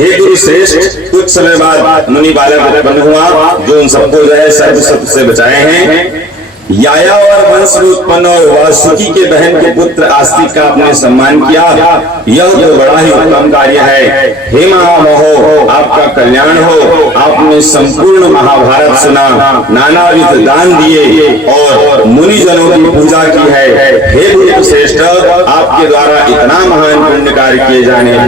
हे गुरु श्रेष्ठ, कुछ समय बाद मुनि बालक उत्पन्न हुआ जो उन सबको जो है सर्व शत्रु से बचाए हैं। याया और वंश में उत्पन्न और वासुकी के बहन के पुत्र आस्तिक का आपने सम्मान किया, यह तो बड़ा ही उत्तम कार्य है। हे महामहो, आपका कल्याण हो। आपने संपूर्ण महाभारत सुना, नानाविध दान दिए और मुनिजनों की पूजा की है। हे गुरु श्रेष्ठ, आपके द्वारा इतना महान पुण्य कार्य किए जाने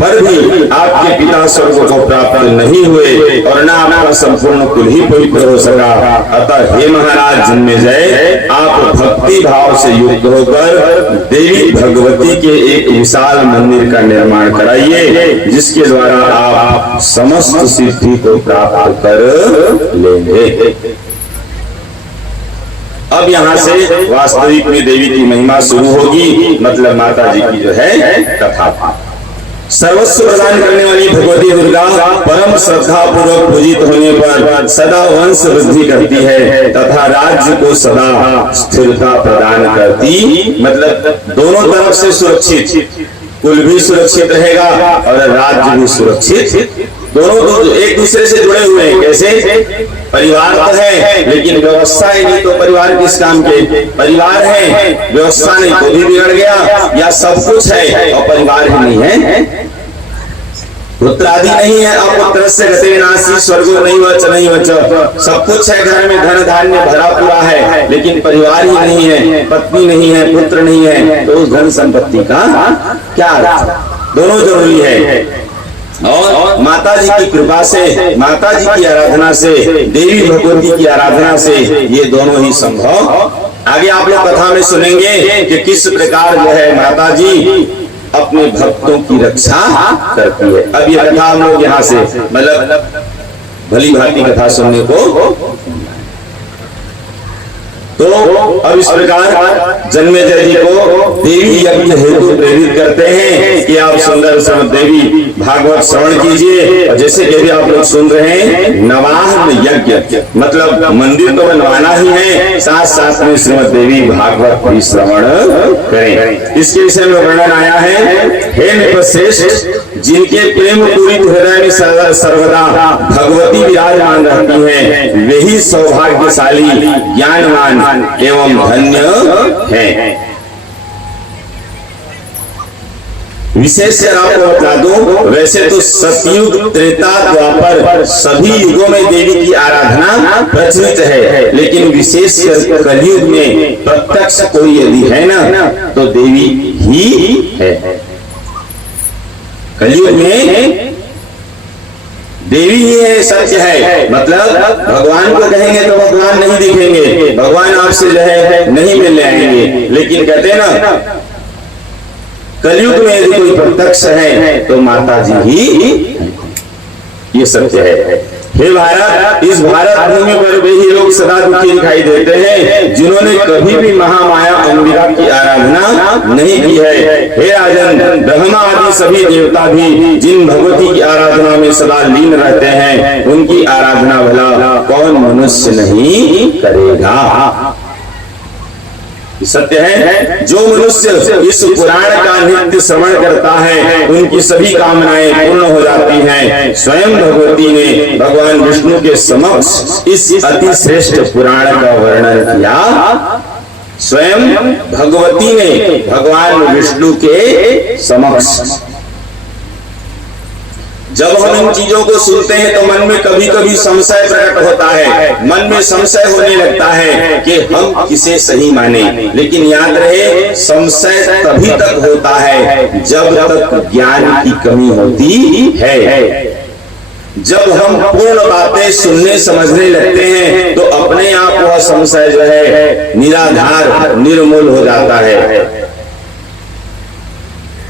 पर भी आपके पिता स्वर्ग को प्राप्त नहीं हुए और न आपका संपूर्ण कुल ही पवित्र हो सका। अतः हे महाराज जन्मेजय, आप भक्ति भाव से युक्त होकर देवी भगवती के एक विशाल मंदिर का निर्माण कराइए, जिसके द्वारा आप समस्त सिद्धि को प्राप्त कर लेंगे। अब यहाँ से वास्तविक में देवी की महिमा शुरू होगी, मतलब माता जी की जो है कथा। सर्वस्व प्रदान करने वाली भगवती दुर्गा परम श्रद्धा पूर्वक पूजित होने पर सदा वंश वृद्धि करती है तथा राज्य को सदा स्थिरता प्रदान करती, मतलब दोनों तरफ से सुरक्षित, कुल भी सुरक्षित रहेगा और राज्य भी सुरक्षित। दोनों तो एक दूसरे से जुड़े हुए हैं। कैसे? परिवार तो है लेकिन व्यवस्था ही नहीं तो परिवार किस काम के? परिवार है, व्यवस्था नहीं तो भी बिगड़ गया, या सब कुछ है और परिवार ही नहीं है, पुत्र आदि नहीं है, अपुत्र से गते नासी स्वर्गो नहीं वच नहीं वच, सब कुछ है, घर में धन धान्य भरा पूरा है, लेकिन परिवार ही नहीं है, पत्नी नहीं है, पुत्र नहीं है, तो उस धन संपत्ति का क्या अर्थ? दोनों जरूरी है। और माता जी की कृपा से, माता जी की आराधना से, देवी भगवती की आराधना से ये दोनों ही संभव। आगे आप लोग कथा में सुनेंगे कि किस प्रकार जो है माता जी अपने भक्तों की रक्षा करती है। अब ये कथा हम लोग यहाँ से मतलब भली भांति कथा सुनने को, तो अब इस प्रकार जन्मेजय जी को देवी यज्ञ हेतु प्रेरित करते हैं कि आप सुंदर श्रीमद् देवी भागवत श्रवण कीजिए। और जैसे कि आप लोग सुन रहे हैं, नवाहन यज्ञ मतलब मंदिर तो बनवाना ही है, साथ साथ में श्रीमद् देवी भागवत भी श्रवण करें। इसके विषय में वर्णन आया है। हे नृपश्रेष्ठ, जिनके प्रेम पूरित हृदय में सर्वदा भगवती विराजमान रहती हैं, वही सौभाग्यशाली, ज्ञानवान एवं धन्य है। विशेष आपको बता दूं, वैसे तो सतयुग, त्रेता, द्वापर सभी युगों में देवी की आराधना प्रचलित है, लेकिन विशेष कलयुग में प्रत्यक्ष कोई यदि है ना तो देवी ही है। कलयुग में देवी ही है, सत्य है। मतलब भगवान को कहेंगे तो भगवान नहीं दिखेंगे, भगवान आपसे जो है नहीं मिलने आएंगे, लेकिन कहते हैं ना कलयुग में यदि कोई प्रत्यक्ष है तो माता जी ही, ये सत्य है। हे भारत, इस भारत भूमि पर वे ही लोग सदा दुखी दिखाई देते हैं जिन्होंने कभी भी महामाया अम्बिका की आराधना नहीं की है। हे राजन, ब्रह्मा आदि सभी देवता भी जिन भगवती की आराधना में सदा लीन रहते हैं, उनकी आराधना भला कौन मनुष्य नहीं करेगा? सत्य है। जो मनुष्य इस पुराण का नित्य श्रवण करता है, उनकी सभी कामनाएं पूर्ण हो जाती हैं। स्वयं भगवती ने भगवान विष्णु के समक्ष इस अति श्रेष्ठ पुराण का वर्णन किया। स्वयं भगवती ने भगवान विष्णु के समक्ष, जब हम इन चीजों को सुनते हैं तो मन में कभी कभी संशय प्रकट होता है, मन में संशय होने लगता है कि हम किसे सही माने। लेकिन याद रहे, संशय तभी तक होता है जब तक ज्ञान की कमी होती है। जब हम पूर्ण बातें सुनने समझने लगते हैं तो अपने आप वह संशय जो है निराधार, निर्मूल हो जाता है।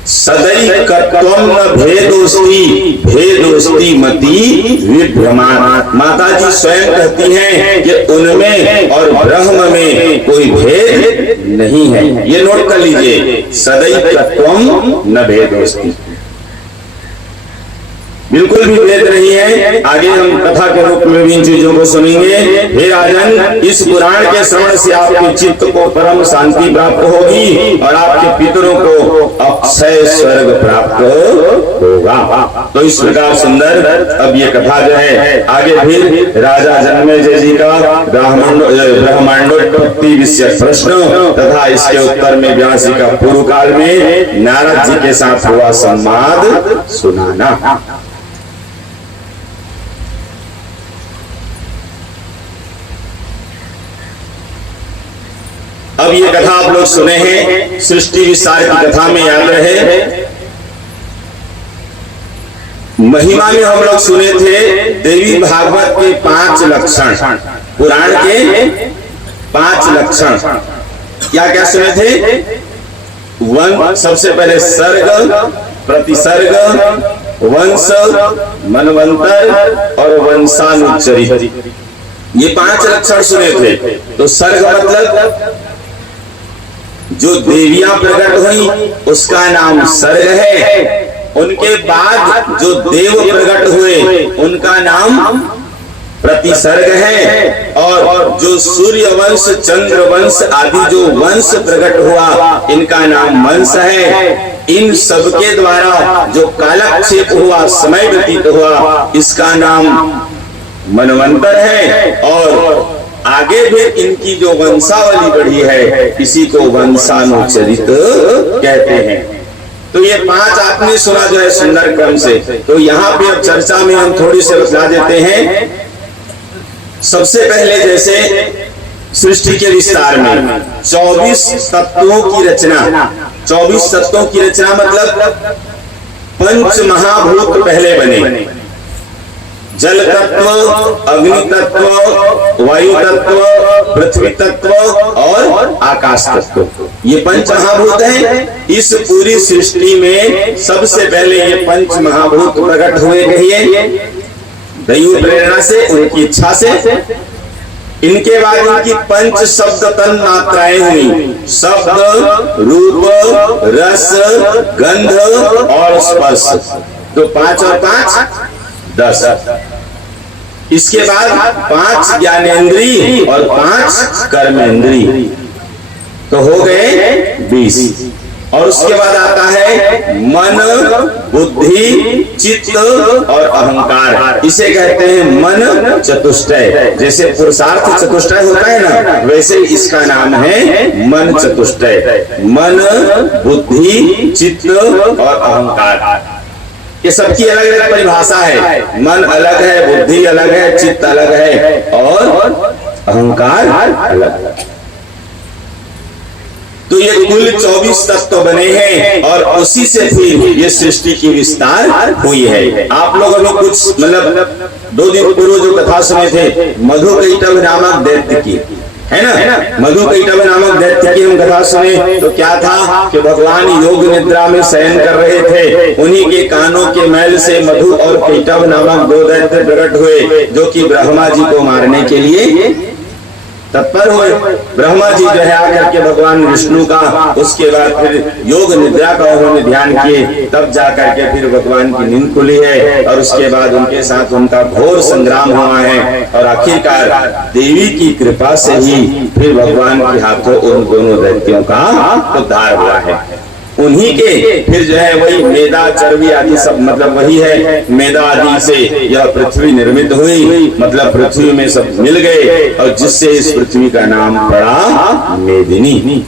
सदैव कर्तव्य भेदोस्ती, भेदोस्ती मति विभ्रमान। माता जी स्वयं कहती हैं कि उनमें और ब्रह्म में कोई भेद नहीं है। ये नोट कर लीजिए, सदैव कर्तव्य न भेदोस्ती। बिल्कुल भी भेद नहीं है। आगे हम कथा के रूप में भी इन चीजों को सुनेंगे। हे राजन, इस पुराण के श्रवण से आपके चित्त को परम शांति प्राप्त होगी और आपके पितरों को अक्षय स्वर्ग प्राप्त होगा। तो इस प्रकार सुंदर अब ये कथा जो है आगे फिर राजा जन्मेजय जी का ब्रह्मांडोत्पत्ति विषय प्रश्न तथा इसके उत्तर में व्यास जी का पूर्व काल में नारद जी के साथ हुआ संवाद सुनाना। अब ये कथा आप लोग सुने हैं, सृष्टि विस्तार की कथा में याद रहे। महिमा में हम लोग सुने थे देवी भागवत के 5 लक्षण, पुराण के 5 लक्षण। क्या क्या सुने थे? सबसे पहले सर्ग, प्रतिसर्ग, वंश, मनवंतर और वंशानुचरित, ये 5 लक्षण सुने थे। तो सर्ग मतलब जो देवियां प्रकट हुई उसका नाम सर्ग है। उनके बाद जो देव प्रकट हुए उनका नाम प्रतिसर्ग है। और जो सूर्य वंश, चंद्र वंश आदि जो वंश प्रकट हुआ इनका नाम वंश है। इन सबके द्वारा जो कालक्षेप हुआ, समय व्यतीत हुआ, इसका नाम मनवंतर है। और आगे भी इनकी जो वंशावली बढ़ी है इसी को वंशानुचरित कहते हैं। तो ये 5 आपने सुना जो है सुंदर क्रम से। तो यहाँ पे अब चर्चा में हम थोड़ी सी बता देते हैं। सबसे पहले जैसे सृष्टि के विस्तार में 24 तत्वों की रचना, 24 तत्वों की रचना मतलब 5 महाभूत पहले बने, जल तत्व, अग्नि तत्व, वायु तत्व, पृथ्वी तत्व और आकाश तत्व, ये 5 महाभूत हैं। इस पूरी सृष्टि में सबसे पहले ये 5 महाभूत प्रकट हुए, कहिए दैव प्रेरणा से, उनकी इच्छा से। इनके बाद इनकी 5 शब्द तन मात्राएं हुई, शब्द, रूप, रस, गंध और स्पर्श। तो 5 और 5 10। इसके बाद 5 ज्ञानेंद्री और 5 कर्मेंद्री, तो हो गए 20। और उसके बाद आता है मन, बुद्धि, चित्त और अहंकार। इसे कहते हैं मन चतुष्टय। जैसे पुरुषार्थ चतुष्टय होता है ना, वैसे इसका नाम है मन चतुष्टय। मन, बुद्धि, चित्त और अहंकार, ये सबकी अलग अलग परिभाषा है। मन अलग है, बुद्धि अलग है, चित्त अलग है और अहंकार अलग है। तो ये कुल 24 तत्व बने हैं और उसी से फिर ये सृष्टि की विस्तार हुई है। आप लोग अभी कुछ मतलब 2 दिन पूर्व जो कथा सुने थे मधुकैटभ नामक दैत्य की, है ना, मधुकैटभ नामक दैत्य की हम कथा सुने। तो क्या था कि भगवान योग निद्रा में शयन कर रहे थे, उन्हीं के कानों के मैल से मधु और कैटभ नामक 2 दैत्य प्रकट हुए जो कि ब्रह्मा जी को मारने के लिए तत्पर हुए। ब्रह्मा जी जो है आकर के भगवान विष्णु का, उसके बाद फिर योग निद्रा का उन्होंने ध्यान किए, तब जाकर के फिर भगवान की नींद खुली है और उसके बाद उनके साथ उनका घोर संग्राम हुआ है। और आखिरकार देवी की कृपा से ही फिर भगवान के हाथों उन दोनों दैत्यों का उद्धार हुआ है। उन्हीं के फिर जो है वही मेदा, चर्बी आदि सब मतलब वही है। मेदा आदि से यह पृथ्वी निर्मित हुई, मतलब पृथ्वी में सब मिल गए और जिससे इस पृथ्वी का नाम पड़ा मेदिनी।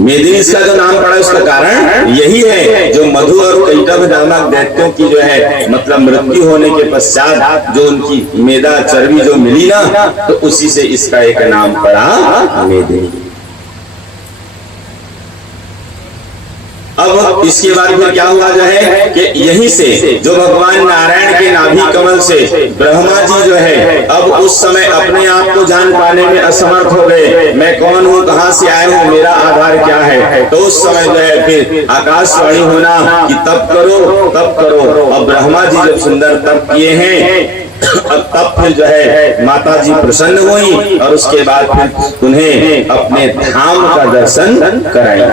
मेदिनी इसका जो नाम पड़ा उसका कारण यही है, जो मधु और कैटभ नामक दैत्यों की जो है मतलब मृत्यु होने के पश्चात जो उनकी मेदा चर्बी जो मिली ना, तो उसी से इसका एक नाम पड़ा मेदिनी। अब इसके बाद फिर क्या हुआ जो है कि यहीं से जो भगवान नारायण के नाभि कमल से ब्रह्मा जी जो है अब उस समय अपने आप को जान पाने में असमर्थ हो गए। मैं कौन हूँ, कहाँ से आया हूँ, मेरा आधार क्या है। तो उस समय जो है फिर आकाशवाणी होना कि तप करो, तप करो। अब ब्रह्मा जी जब सुंदर तप किए हैं अब तब फिर जो है माता जी प्रसन्न हुई और उसके बाद फिर उन्हें अपने धाम का दर्शन कराया।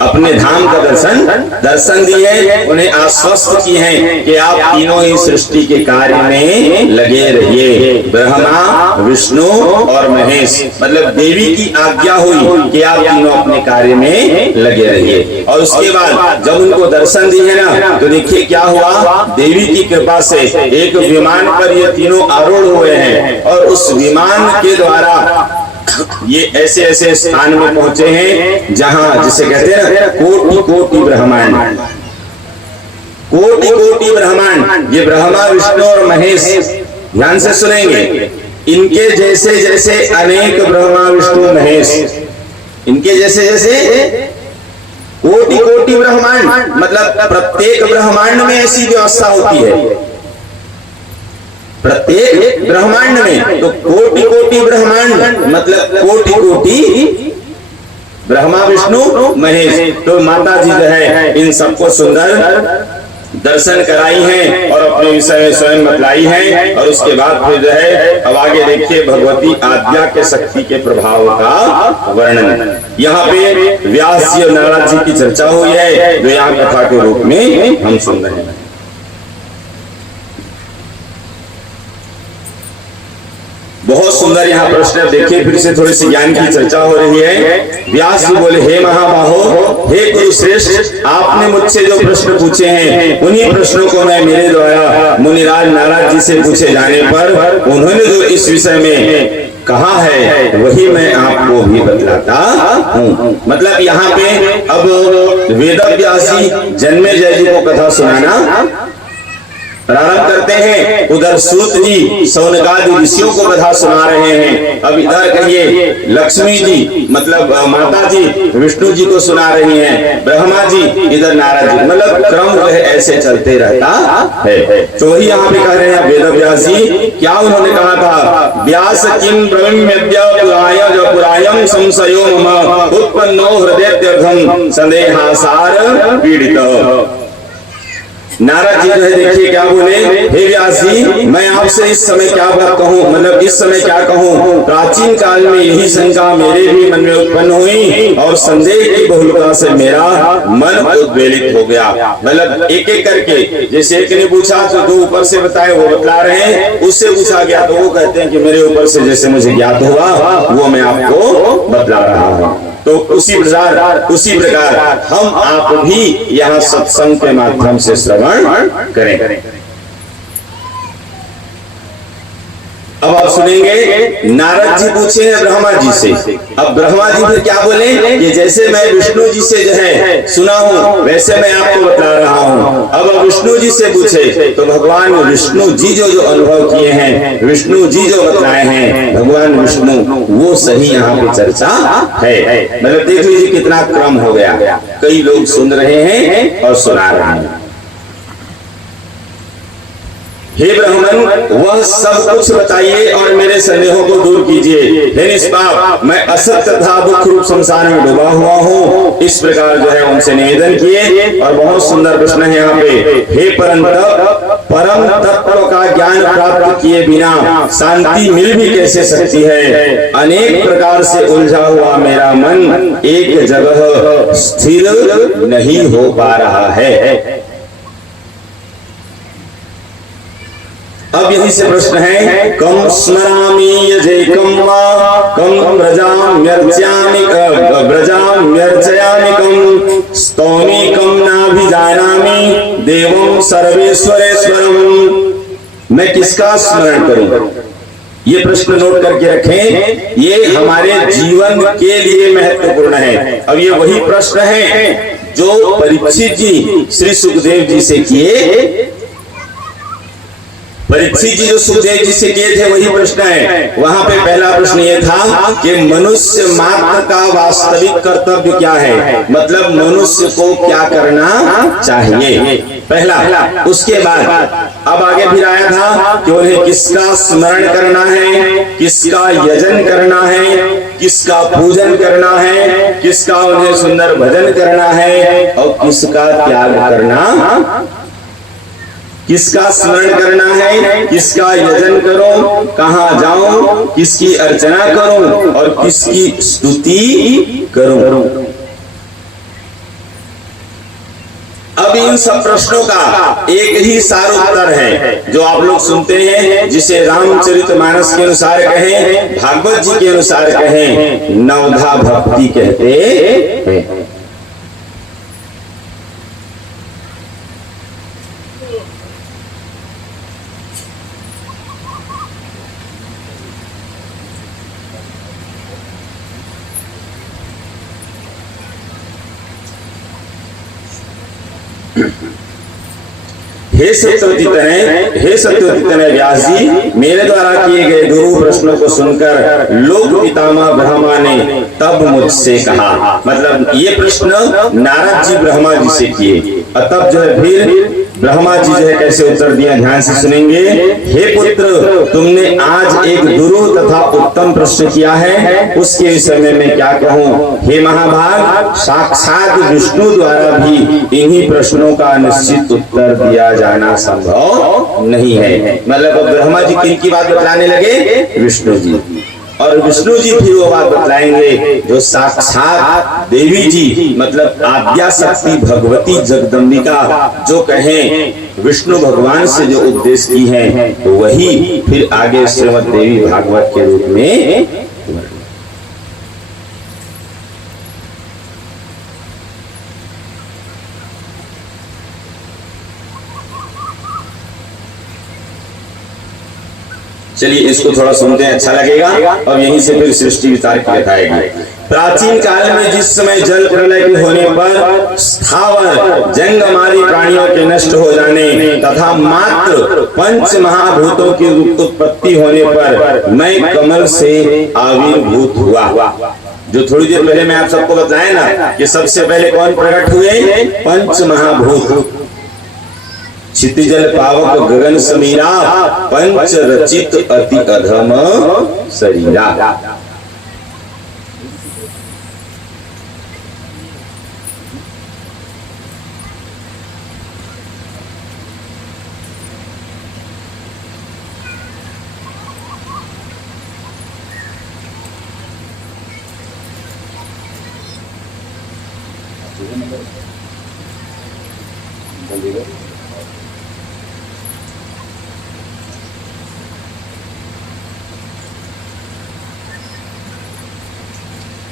अपने धाम का दर्शन दिए, उन्हें आश्वस्त किए हैं कि आप तीनों ही सृष्टि के कार्य में लगे रहिए। ब्रह्मा, विष्णु और महेश, मतलब देवी की आज्ञा हुई कि आप तीनों अपने कार्य में लगे रहिए। और उसके बाद जब उनको दर्शन दिए ना, तो देखिए क्या हुआ, देवी की कृपा से एक विमान पर ये तीनों आरूढ़ हुए हैं और उस विमान के द्वारा ये ऐसे ऐसे स्थान में पहुंचे हैं जहां, जिसे कहते हैं ना, कोटि कोटि ब्रह्मांड, कोटि कोटि ब्रह्मांड। ये ब्रह्मा, विष्णु और महेश, ध्यान से सुनेंगे, इनके जैसे जैसे अनेक ब्रह्मा, विष्णु, महेश, इनके जैसे जैसे कोटि कोटि ब्रह्मांड, मतलब प्रत्येक ब्रह्मांड में ऐसी व्यवस्था होती है, प्रत्येक ब्रह्मांड में। तो कोटि कोटि ब्रह्मांड मतलब कोटि कोटि ब्रह्मा, विष्णु, महेश। तो माता जी जो है इन सबको सुंदर दर्शन कराई हैं और अपने विषय में स्वयं बतलाई हैं। और उसके बाद फिर जो है अब आगे देखिए भगवती आज्ञा के शक्ति के प्रभाव का वर्णन। यहाँ पे व्यास जी और नारद जी की चर्चा हुई है, जो यहाँ कथा के रूप में हम सुन रहे हैं। बहुत सुंदर यहाँ प्रश्न देखिए, फिर से थोड़ी सी ज्ञान की चर्चा हो रही है। व्यास जी बोले, हे महाबाहो, हे कुरुश्रेष्ठ, आपने मुझसे जो प्रश्न पूछे हैं उन्हीं प्रश्नों को मैं मेरे द्वारा मुनिराज नारद जी से पूछे जाने पर उन्होंने जो इस विषय में कहा है वही मैं आपको भी बतलाता हूँ। मतलब यहाँ पे अब वेद व्यास जी जन्मेजय जी को कथा सुनाना प्रारंभ करते हैं। उधर सूत जी सौनकादि ऋषियों को कथा सुना रहे हैं। अब इधर कहिए लक्ष्मी जी, मतलब माता जी विष्णु जी को सुना रही हैं, ब्रह्मा जी इधर नारद जी, मतलब क्रम जो है ऐसे चलते रहता है। तो वही यहाँ पे कह रहे हैं वेद व्यास जी, क्या उन्होंने कहा था, व्यास किम ब्रह्म्यद्य पुरायम संशयो मम उत्पन्नो हृदयत्यर्थम संदेहासार पीड़ित। नारद जी जो है देखिए क्या बोले, हे व्यास जी, मैं आपसे इस समय क्या बात कहूँ, मतलब इस समय क्या कहूँ, प्राचीन काल में यही शंका मेरे भी मन में उत्पन्न हुई और संदेह की बहुलता से मेरा मन उद्वेलित हो गया। मतलब एक एक करके, जैसे एक ने पूछा तो दो ऊपर से बताए वो बतला रहे हैं, उससे पूछा गया तो वो कहते हैं कि मेरे ऊपर से जैसे मुझे ज्ञात हुआ वो मैं आपको बतला रहा हूँ। तो उसी प्रकार हम आप भी यहाँ सत्संग के माध्यम से श्रवण करें। अब आप सुनेंगे नारद जी पूछे हैं ब्रह्मा जी से। अब ब्रह्मा जी फिर क्या बोले कि जैसे मैं विष्णु जी से जो है सुना हूँ वैसे मैं आपको बता रहा हूँ। अब विष्णु जी से पूछे तो भगवान विष्णु जी जो अनुभव किए हैं, विष्णु जी जो बतलाए हैं, भगवान विष्णु वो सही यहाँ पे चर्चा है। मतलब देख लीजिए कितना क्रम हो गया, कई लोग सुन रहे हैं और सुना रहे हैं। हे ब्राह्मण, वह सब कुछ बताइए और मेरे संदेहों को दूर कीजिए। हे निष्पाप, मैं असत तथा दुख रूप संसार में डूबा हुआ हूँ। इस प्रकार जो है उनसे निवेदन किए। और बहुत सुंदर प्रश्न है यहाँ पे, हे परम तत्व का ज्ञान प्राप्त किए बिना शांति मिल भी कैसे सकती है। अनेक प्रकार से उलझा हुआ मेरा मन एक जगह स्थिर नहीं हो पा रहा है। अब यही से प्रश्न है, कम स्मरामि यजेकम वा कम ब्रजाम्यर्चयामि कम स्तौमि कम नाभिजानामि देवं सर्वेश्वरेश्वरम। मैं किसका स्मरण करूं? ये प्रश्न नोट करके रखें, ये हमारे जीवन के लिए महत्वपूर्ण है। अब ये वही प्रश्न है जो परीक्षित जी श्री सुखदेव जी से किए। परीक्षित जी जो सुखदेव जी से किए थे वही प्रश्न है। वहां पे पहला प्रश्न ये था कि मनुष्य मात्र का वास्तविक कर्तव्य क्या है, मतलब मनुष्य को क्या करना चाहिए, पहला। उसके बाद अब आगे फिर आया था कि उन्हें किसका स्मरण करना है, किसका यजन करना है, किसका पूजन करना है, किसका उन्हें सुंदर भजन करना है और किसका त्याग करना, किसका स्मरण करना है, किसका यजन करो, कहाँ जाऊं, किसकी अर्चना करूं और किसकी स्तुति करूं। अब इन सब प्रश्नों का एक ही सार उत्तर है जो आप लोग सुनते हैं, जिसे रामचरितमानस के अनुसार कहें, भागवत जी के अनुसार कहें, नवधा भक्ति कहते हैं। हे सत्यवती तनय व्यास जी, मेरे द्वारा किए गए गुरु प्रश्नों को सुनकर लोक पितामह ब्रह्मा ने तब मुझसे कहा, मतलब ये प्रश्न नारद जी ब्रह्मा जी से किए, और तब जो है फिर ब्रह्मा जी जो है कैसे उत्तर दिया, ध्यान से सुनेंगे। हे पुत्र, तुमने आज एक गुरु तथा उत्तम प्रश्न किया है, उसके विषय में मैं क्या कहूँ। हे महाभाग, साक्षात विष्णु द्वारा भी इन्हीं प्रश्नों का निश्चित उत्तर दिया जाना संभव नहीं है। मतलब ब्रह्मा जी किन की बात बताने लगे, विष्णु जी, और विष्णु जी फिर वो बात बतलाएंगे जो साक्षात देवी जी, मतलब आद्या शक्ति भगवती जगदम्बिका जो कहें विष्णु भगवान से जो उपदेश की है, तो वही फिर आगे श्रीमद् देवी भागवत के रूप में। चलिए इसको थोड़ा सुनते हैं, अच्छा लगेगा, और यहीं से फिर सृष्टि विस्तार की बताएगी। प्राचीन काल में जिस समय जल प्रलय के होने पर स्थावर जंगमादि प्राणियों के नष्ट हो जाने तथा मात्र पंच महाभूतों की उत्पत्ति होने पर मैं कमल से आविर्भूत हुआ। जो थोड़ी देर पहले मैं आप सबको बताया ना कि सबसे पहले कौन प्रकट हुए, पंच महाभूत, क्षितिजल पावक गगन समीरा, पंच रचित अति अधम शरीरा।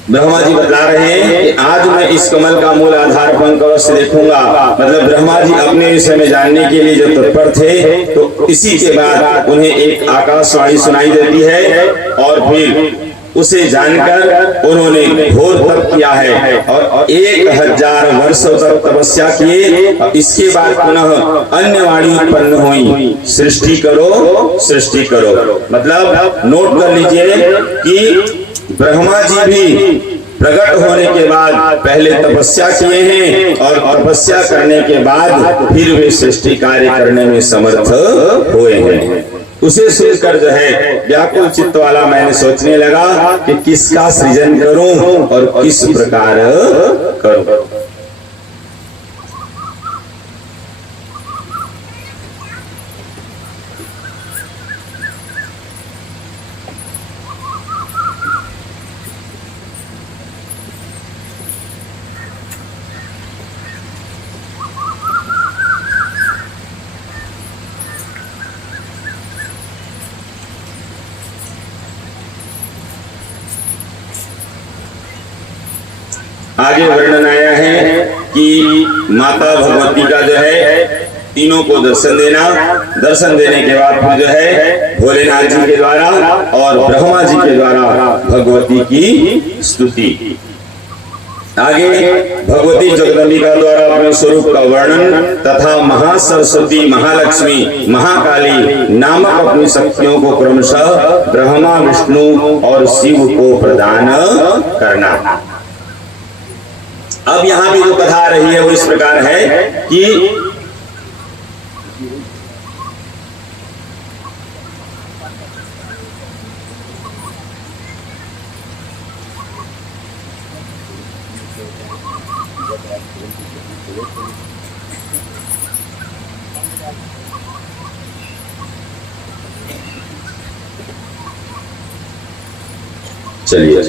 ब्रह्मा जी बतला रहे हैं कि आज मैं इस कमल का मूल आधार पंख अवश्य देखूंगा। मतलब ब्रह्मा जी अपने विषय में जानने के लिए जब तत्पर थे, तो इसी के बाद उन्हें एक आकाशवाणी सुनाई देती है, और फिर उसे जानकर उन्होंने घोर तप किया है और 1000 वर्षों तक तपस्या किए। इसके बाद पुनः अन्य वाणी उत्पन्न हुई, सृष्टि करो, सृष्टि करो। मतलब नोट कर लीजिए कि ब्रह्मा जी भी प्रकट होने के बाद पहले तपस्या किए हैं, और तपस्या करने के बाद फिर वे सृष्टि कार्य करने में समर्थ हुए हैं। उसे सुनकर जो है व्याकुल चित्त वाला मैंने सोचने लगा कि किसका सृजन करूं और किस प्रकार करूं। आगे वर्णन आया है कि माता भगवती का जो है तीनों को दर्शन देना, दर्शन देने के बाद फिर जो है भोलेनाथ जी के द्वारा और ब्रह्मा जी के द्वारा भगवती की स्तुति। आगे भगवती जगदम्बिका द्वारा अपने स्वरूप का वर्णन तथा महासरस्वती, महालक्ष्मी, महाकाली नामक अपनी शक्तियों को क्रमशः ब्रह्मा, विष्णु और शिव को प्रदान करना। अब यहाँ भी जो कथा रही है वो इस प्रकार है कि चलिए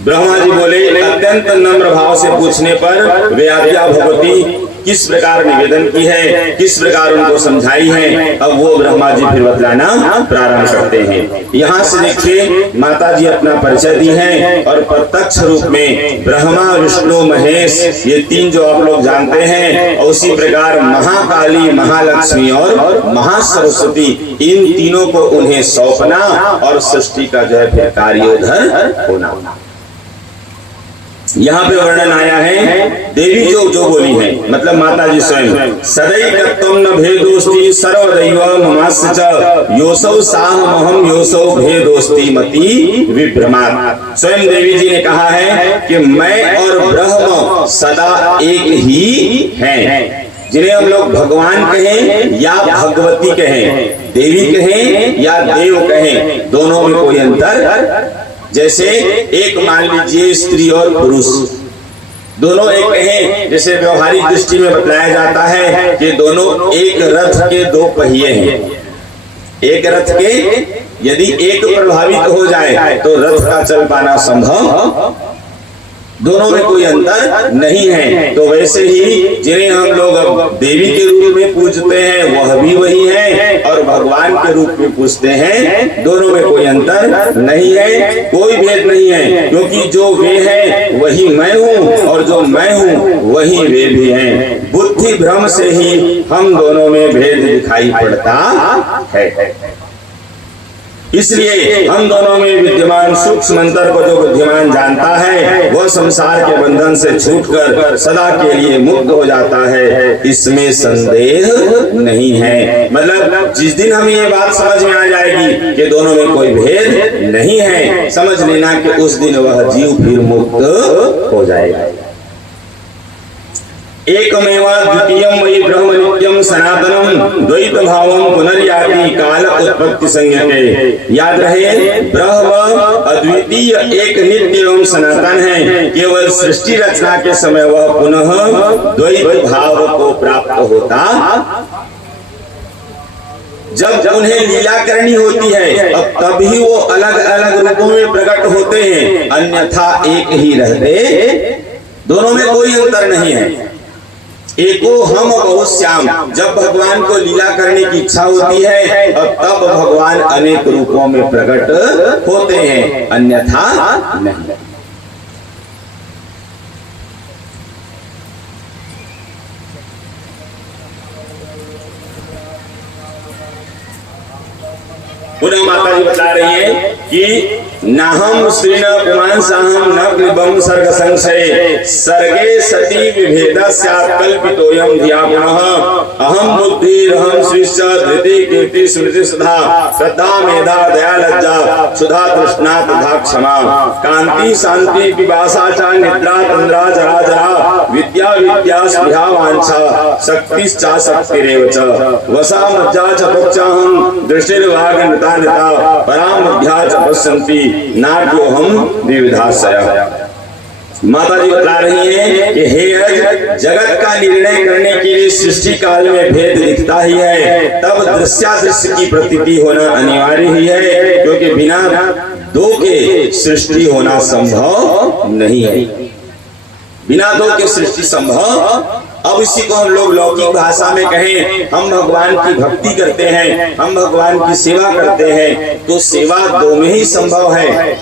ब्रह्मा जी बोले, अत्यंत नम्र भाव से पूछने पर वे आज्ञा भगवती किस प्रकार निवेदन की है, किस प्रकार उनको समझाई है, अब वो ब्रह्मा जी फिर बतलाना प्रारंभ करते हैं। यहाँ से देखिए माता जी अपना परिचय दी है और प्रत्यक्ष रूप में ब्रह्मा विष्णु महेश ये तीन जो आप लोग जानते हैं, और उसी प्रकार महाकाली महालक्ष्मी और महासरस्वती इन तीनों को उन्हें सौंपना और सृष्टि का जो है फिर कार्योधर होना। यहाँ पे वर्णन आया है देवी जो बोली है, मतलब माता जी स्वयं, सदैव न भेदोस्ति सर्वदैव ममास्य च योसौ साहमहम योसौ भेदोस्ति मति विभ्रमात्। स्वयं देवी जी ने कहा है कि मैं और ब्रह्म सदा एक ही हैं। जिन्हें हम लोग भगवान कहें या भगवती कहें, देवी कहें या देव कहें, दोनों में कोई अंतर। जैसे एक मान लीजिए स्त्री और पुरुष दोनों एक हैं, जैसे व्यवहारिक दृष्टि में बताया जाता है कि दोनों एक रथ के दो पहिए हैं। एक रथ के यदि एक प्रभावित हो जाए तो रथ का चल पाना संभव, दोनों में कोई अंतर नहीं है। तो वैसे ही जिन्हें हम लोग देवी के रूप में पूजते हैं वह भी वही है, और भगवान के रूप में पूजते हैं, दोनों में कोई अंतर नहीं है, कोई भेद नहीं है, क्योंकि जो वे हैं वही मैं हूँ और जो मैं हूँ वही वे भी हैं। बुद्धि भ्रम से ही हम दोनों में भेद दिखाई पड़ता है। इसलिए हम दोनों में विद्यमान सूक्ष्म अंतर को जो बुद्धिमान जानता है वह संसार के बंधन से छूटकर सदा के लिए मुक्त हो जाता है, इसमें संदेह नहीं है। मतलब जिस दिन हमें ये बात समझ में आ जाएगी कि दोनों में कोई भेद नहीं है, समझ लेना कि उस दिन वह जीव फिर मुक्त हो जाएगा। एकमेवा द्वितीयं वै ब्रह्म नित्यं सनातनम द्वैत भावं पुनर्याति काल उत्पत्ति संज्ञके। याद रहे ब्रह्म अद्वितीय एक नित्य एवं सनातन है, केवल सृष्टि रचना के समय वह पुनः द्वैत भाव को प्राप्त होता। जब उन्हें लीला करनी होती है अब तभी वो अलग अलग रूपों में प्रकट होते हैं, अन्यथा एक ही रहते, दोनों में कोई अंतर नहीं है। एको हम बहुत श्याम, जब भगवान को लीला करने की इच्छा होती है और तब भगवान अनेक रूपों में प्रकट होते हैं, अन्यथा नहीं। पुनः माता जी बता रही है कि नाहम श्रीन पुमांसाहम न क्लिबम सर्ग संशय सर्गे सती विभेदस्यात् कल्पितोयम धिया पुनः अहम बुद्धि रहम श्रीश्च धृति कीर्ति स्मृति सुधा श्रद्धा मेधा दया लज्जा सुधा तृष्णा तथा क्षमा कांति शांति पिपासा च निद्रा तंद्रा जरा जरा विद्या विद्या स्पृहा वांछा शक्तिश्च शक्तिरेव च वसा मज्जा च पक्षाहम दृष्टिर्वाग नृता नृता परामध्या च पश्यन्ति नाट्यो हम विविधाशय। माता जी बता रही है कि हे अज, जगत का निर्णय करने के लिए सृष्टि काल में भेद दिखता ही है, तब दृश्यादृश्य की प्रतीति होना अनिवार्य ही है, क्योंकि बिना दो के सृष्टि होना संभव नहीं है। बिना दो के सृष्टि संभव। अब इसी को हम लोग लौकिक भाषा में कहें, हम भगवान की भक्ति करते हैं, हम भगवान की सेवा करते हैं, तो सेवा दो में ही संभव है।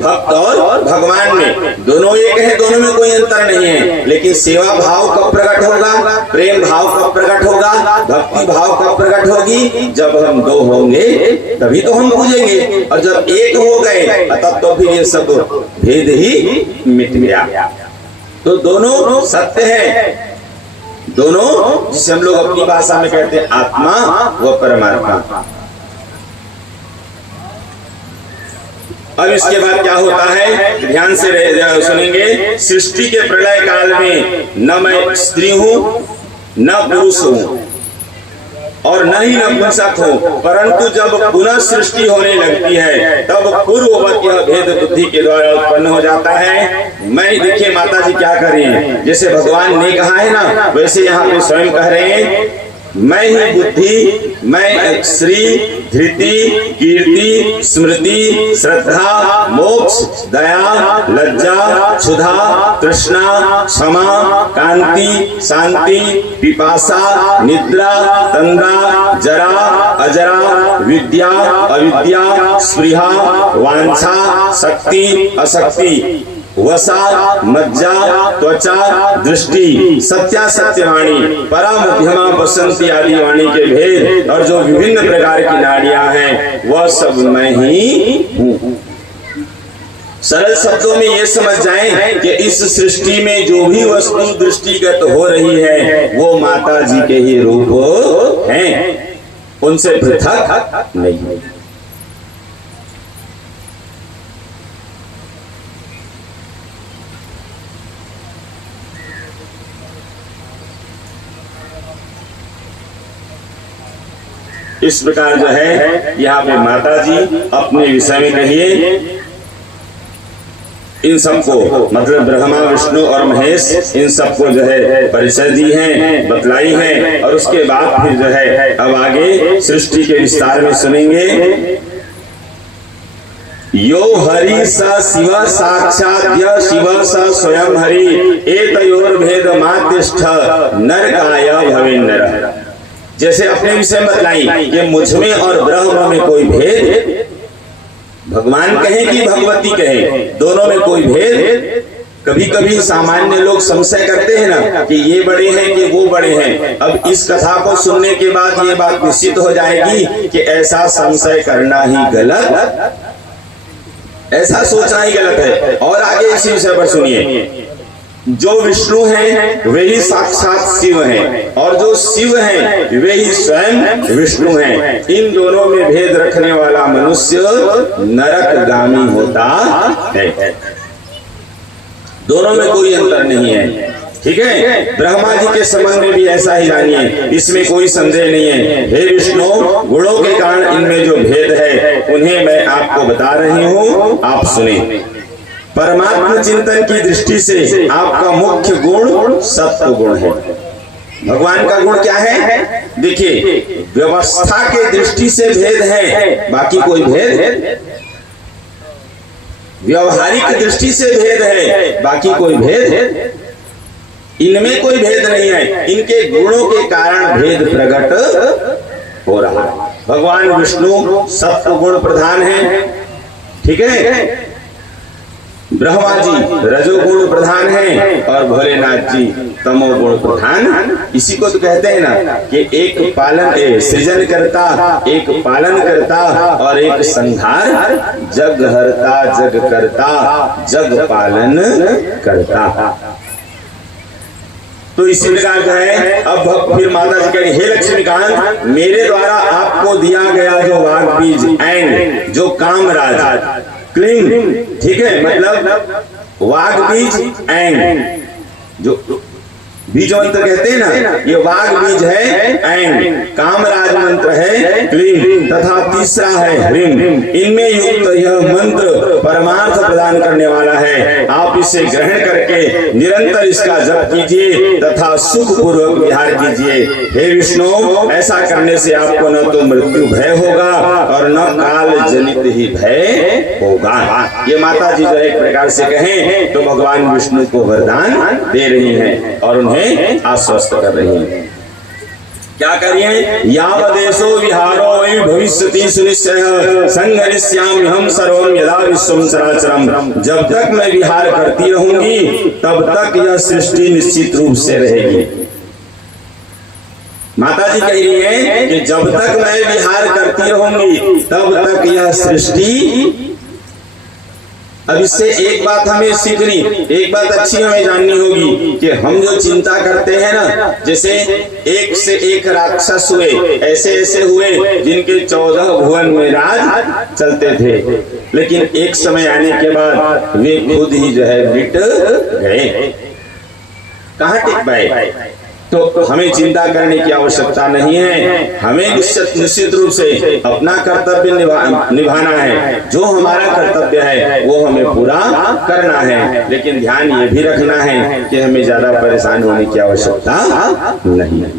भक्त और भगवान में दोनों एक है, दोनों में कोई अंतर नहीं है। लेकिन सेवा भाव कब प्रकट होगा, प्रेम भाव कब प्रकट होगा, भक्ति भाव कब प्रकट होगी, जब हम दो होंगे तभी तो हम पूजेंगे। और जब एक हो गए तब तो फिर ये सब भेद ही मिट गया। तो दोनों सत्य है, दोनों जिसे हम लोग अपनी भाषा में कहते हैं आत्मा व परमात्मा। अब इसके बाद क्या होता है, ध्यान से सुनेंगे। सृष्टि के प्रलय काल में न मैं स्त्री हूं न पुरुष हूं और न ही नपुंसक हो, परंतु जब पुनः सृष्टि होने लगती है तब पूर्ववत यह भेद बुद्धि के द्वारा उत्पन्न हो जाता है। मैं देखिए माता जी क्या कर रही हैं, जैसे भगवान ने कहा है ना, वैसे यहाँ पे स्वयं कह रहे हैं मैं ही बुद्धि, मैं श्री, धृति, कीर्ति, स्मृति, श्रद्धा, मोक्ष, दया, लज्जा, क्षुधा, तृष्णा, क्षमा, कांति, शांति, पिपासा, निद्रा, तंद्रा, जरा, अजरा, विद्या, अविद्या, स्पृहा, वांछा, शक्ति, अशक्ति, वसा, मज्जा, त्वचा, दृष्टि, सत्या सत्यवाणी, परा, मध्यमा, बसंती आदि वाणी के भेद और जो विभिन्न प्रकार की नाड़ियां हैं वह सब मैं ही हूँ। सरल शब्दों में ये समझ जाएं कि इस सृष्टि में जो भी वस्तु दृष्टिगत हो रही है वो माता जी के ही रूप हैं, उनसे पृथक नहीं। इस प्रकार जो है यहाँ पे माता जी अपने विषय में कहिए इन सबको, मतलब ब्रह्मा, विष्णु और महेश, इन सबको जो है परिचय दी है, बतलाई है। और उसके बाद फिर जो है अब आगे सृष्टि के विस्तार में सुनेंगे। यो हरि स शिव साक्षाद्य शिव स स्वयं हरि एतयोर भेद मातिष्ठ नरकाय भवेन्नर। जैसे अपने विषय बतलाई कि मुझ में और ब्रह्म में कोई भेद, भगवान कहे कि भगवती कहे, दोनों में कोई भेद। कभी कभी सामान्य लोग संशय करते हैं ना कि ये बड़े हैं कि वो बड़े हैं। अब इस कथा को सुनने के बाद ये बात निश्चित हो जाएगी कि ऐसा संशय करना ही गलत, ऐसा सोचना ही गलत है। और आगे इसी विषय पर सुनिए। जो विष्णु हैं वे ही साक्षात शिव हैं और जो शिव हैं वे ही स्वयं विष्णु हैं। इन दोनों में भेद रखने वाला मनुष्य नरकगामी होता है। दोनों में कोई अंतर नहीं है, ठीक है। ब्रह्मा जी के संबंध में भी ऐसा ही जानिए, इसमें कोई संदेह नहीं है। हे विष्णु, गुणों के कारण इनमें जो भेद है उन्हें मैं आपको बता रही हूँ, आप सुने। परमात्मा चिंतन की दृष्टि से आपका मुख्य गुण सत्व गुण है। भगवान का गुण क्या है? देखिए, व्यवस्था के दृष्टि से भेद है, बाकी कोई भेद, व्यवहारिक दृष्टि से भेद है, बाकी कोई भेद, इनमें कोई भेद नहीं है। इनके गुणों के कारण भेद प्रकट हो रहा है। भगवान विष्णु सत्व गुण प्रधान है, ठीक है। ब्रह्मा जी रजोगुण प्रधान है और भोलेनाथ जी तमोगुण प्रधान। इसी को तो कहते हैं ना कि एक पालन सृजन करता, एक पालन करता और एक संहार, जग हरता, जग करता, जग पालन करता। तो इसी प्रकार जो है अब फिर माता जी कह रही, हे लक्ष्मीकांत, मेरे द्वारा आपको दिया गया जो वाग बीज एंड जो कामराज क्लीन, ठीक है, मतलब वाग बीज एंड जो बीज मंत्र कहते हैं ना, ये वाग बीज है एंड कामराज मंत्र है क्लीन तथा तीसरा है ह्रीम। इनमें युक्त यह मंत्र परमार्थ प्रदान करने वाला है। आप इसे ग्रहण करके निरंतर इसका जप कीजिए तथा सुख पूर्वक विहार कीजिए। हे विष्णु, ऐसा करने से आपको न तो मृत्यु भय होगा और न काल जनित ही भय होगा। ये माता जी जो एक प्रकार से कहें तो भगवान विष्णु को वरदान दे रही हैं और उन्हें आश्वस्त कर रही हैं। क्या करिए? यावदेशो विहारो वै भविष्यति सुनिश्चयः संहरिष्यामि हम सर्वं यदा विश्वं चराचरम्। जब तक मैं विहार करती रहूंगी तब तक यह सृष्टि निश्चित रूप से रहेगी। माता जी कह रही है कि जब तक मैं विहार करती रहूंगी तब तक यह सृष्टि। अब इससे एक बात हमें सीखनी, एक बात अच्छी हमें जाननी होगी कि हम जो चिंता करते हैं ना, जैसे एक से एक राक्षस हुए, ऐसे ऐसे हुए जिनके 14 भुवन में राज चलते थे, लेकिन एक समय आने के बाद वे खुद ही जो है मिट गए, कहाँ टिक पाए। तो हमें चिंता करने की आवश्यकता नहीं है। हमें निश्चित रूप से अपना कर्तव्य निभाना है। जो हमारा कर्तव्य है वो हमें पूरा करना है, लेकिन ध्यान ये भी रखना है कि हमें ज्यादा परेशान होने की आवश्यकता नहीं है।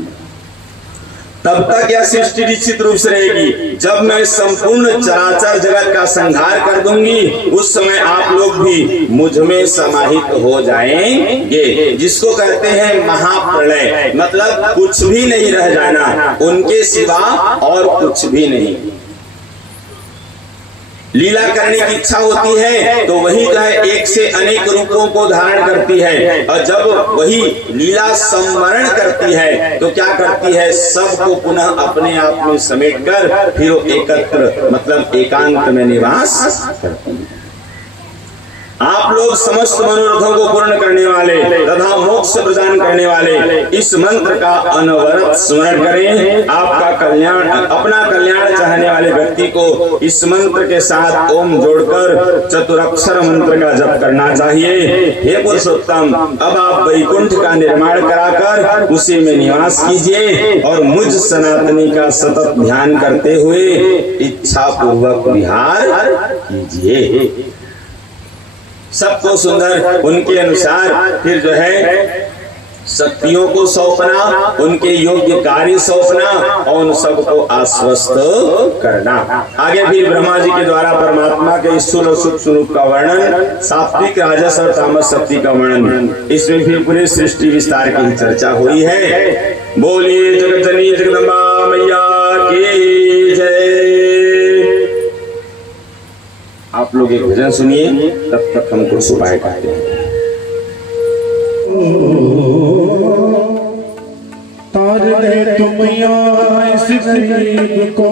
तब तक यह सृष्टि निश्चित रूप से रहेगी। जब मैं संपूर्ण चराचर जगत का संहार कर दूंगी, उस समय आप लोग भी मुझ में समाहित हो जाएंगे, जिसको कहते हैं महाप्रलय। मतलब कुछ भी नहीं रह जाना, उनके सिवा और कुछ भी नहीं। लीला करने की इच्छा होती है तो वही जो है एक से अनेक रूपों को धारण करती है, और जब वही लीला संवरण करती है तो क्या करती है, सबको पुनः अपने आप में समेटकर फिर एकत्र मतलब एकांत में निवास करती है। आप लोग समस्त मनोरथों को पूर्ण करने वाले तथा मोक्ष प्रदान करने वाले इस मंत्र का अनवरत स्मरण करें। आपका कल्याण, अपना कल्याण चाहने वाले व्यक्ति को इस मंत्र के साथ ओम जोड़कर चतुरक्षर मंत्र का जप करना चाहिए। हे पुरुषोत्तम, अब आप वैकुंठ का निर्माण कराकर उसी में निवास कीजिए और मुझ सनातनी का सतत ध्यान करते हुए इच्छा पूर्वक विहार कीजिए। सबको सुंदर उनके अनुसार फिर जो है शक्तियों को सौंपना, उनके योग्य कार्य सौंपना और उन सबको आश्वस्त करना। आगे फिर ब्रह्मा जी के द्वारा परमात्मा के स्थूल और सूक्ष्म स्वरूप का वर्णन, सात्विक राजस और तामस शक्ति का वर्णन, इसमें फिर पूरे सृष्टि विस्तार की चर्चा हुई है। बोलिए जगत जननी जगदम्बा मैया की जय। आप लोग एक भजन सुनिए, तब तक हम कुछ उपाय करते हैं। तार दे तुम इस गरीब को,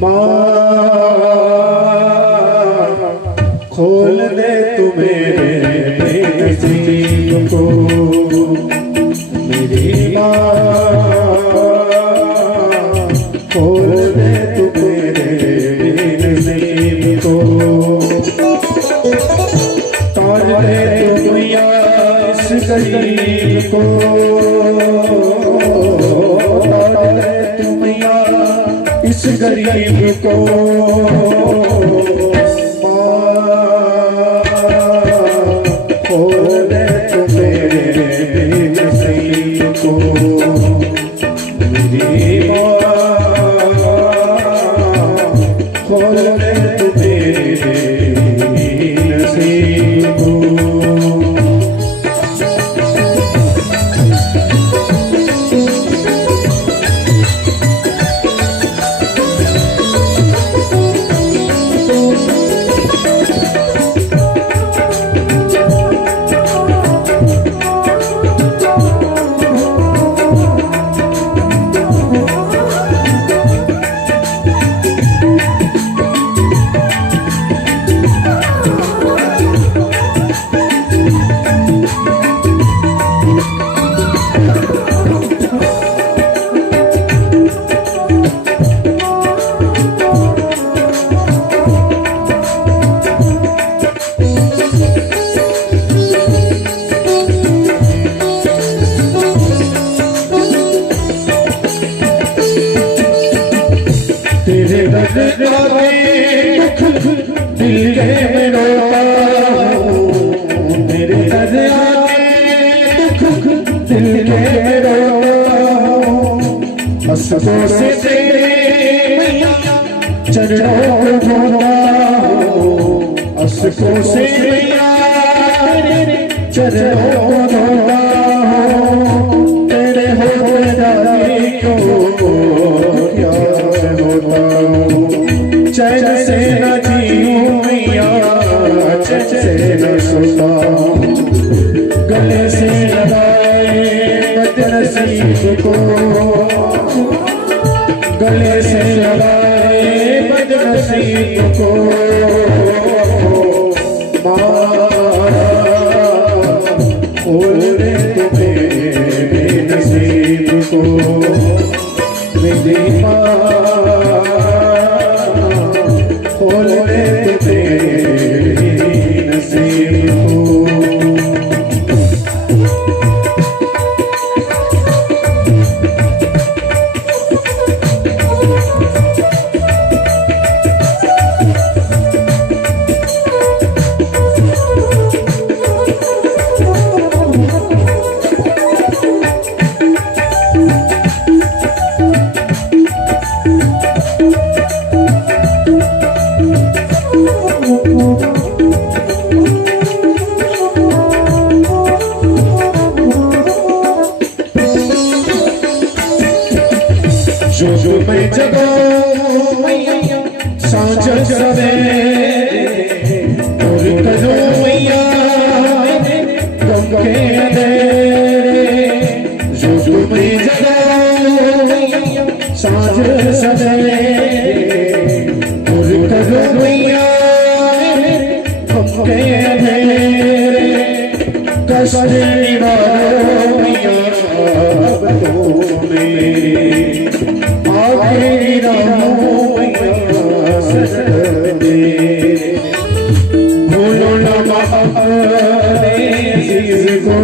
माँ खोल दे तू मेरे नसीब को, मेरी माँ खोल दे तू मेरे नसीब को। तार दे तुम इस गरीब को, तार दे तुम इस गरीब को, खोल दे तू मेरे नसीब को, मेरी माँ खोल दे तू मेरे नसीब को। तेरे दर्द आके दुख दिल के में रोता हूँ, तेरे दर्द आके दुख दिल के में रोता हूँ, अश्कों से तेरे चरणों को धोता हूँ, अश्कों से चरणों को धोता हूँ, तेरे होते जाने को चैन से न जीऊं मैया, चैन से न सोता, गले से लगाए बदनसीब को, गले से लगाए बदनसीब को, माँ खोल दे तू मेरे नसीब को, मेरी माँ खोल दे तू मेरे नसीब को। सांझ सवेरे और करो मैया गम के अंधेरे जो तुम्हें जगाओ सांझ सवेरे और करो मैया गम के अंधेरे कष्ट निवारो मैया अब तुम्हें आखिरी राहों मैया सजदे भूलो न अपने अज़ीज़ को